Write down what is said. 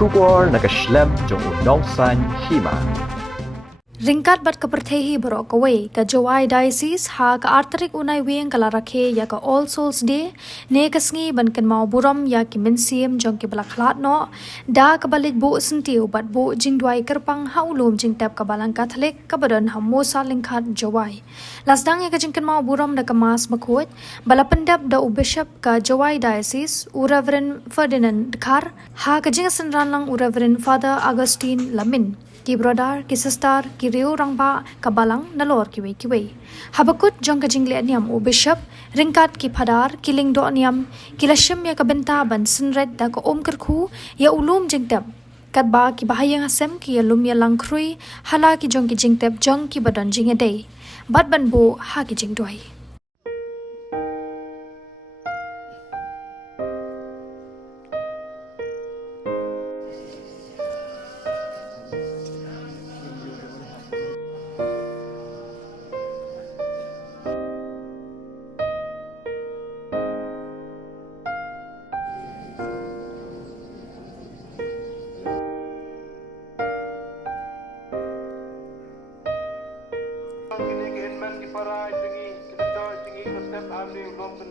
Shubor nakaslem jong unongsan Hima. Ringkat bat kepertehi berok away ke Jowai Diocese ha ke arterik unai wing kala Rakhe ya ke All Souls Day ne kesngi ban Jingkynmaw Burom ya ki mensim jong ki bala Khlad no da ke balik bu sentiu bat bu jingdwai kerpang ha ulum jingtap ke balang Katolik ke badan ha mosa lingkat Jowai lasdang ya ke Jingkynmaw Burom da ke mas makut bala pendap da u bishop ke Jowai Diocese u Reverend Ferdinand Kar ha ke jingasan ranlang u Reverend Father Augustine Lamin ki brodar, ki sister, ki riu rangba, kabalang nalor kiwe. Habakut jong ka jingle niam u bishop, ringkat ki padar, ki lingdo niam, ki lashim ya kabenta ban sinred da ka kerku, ya ulum jingtep. Kat ba ki bahayang asem ki ya lum ya langkrui, hala ki jong ki jingtep jong ki badan jingedei. Bat ban bu ha ki jingdoi. Kini kehenman di para tinggi kita tinggi step ambil belum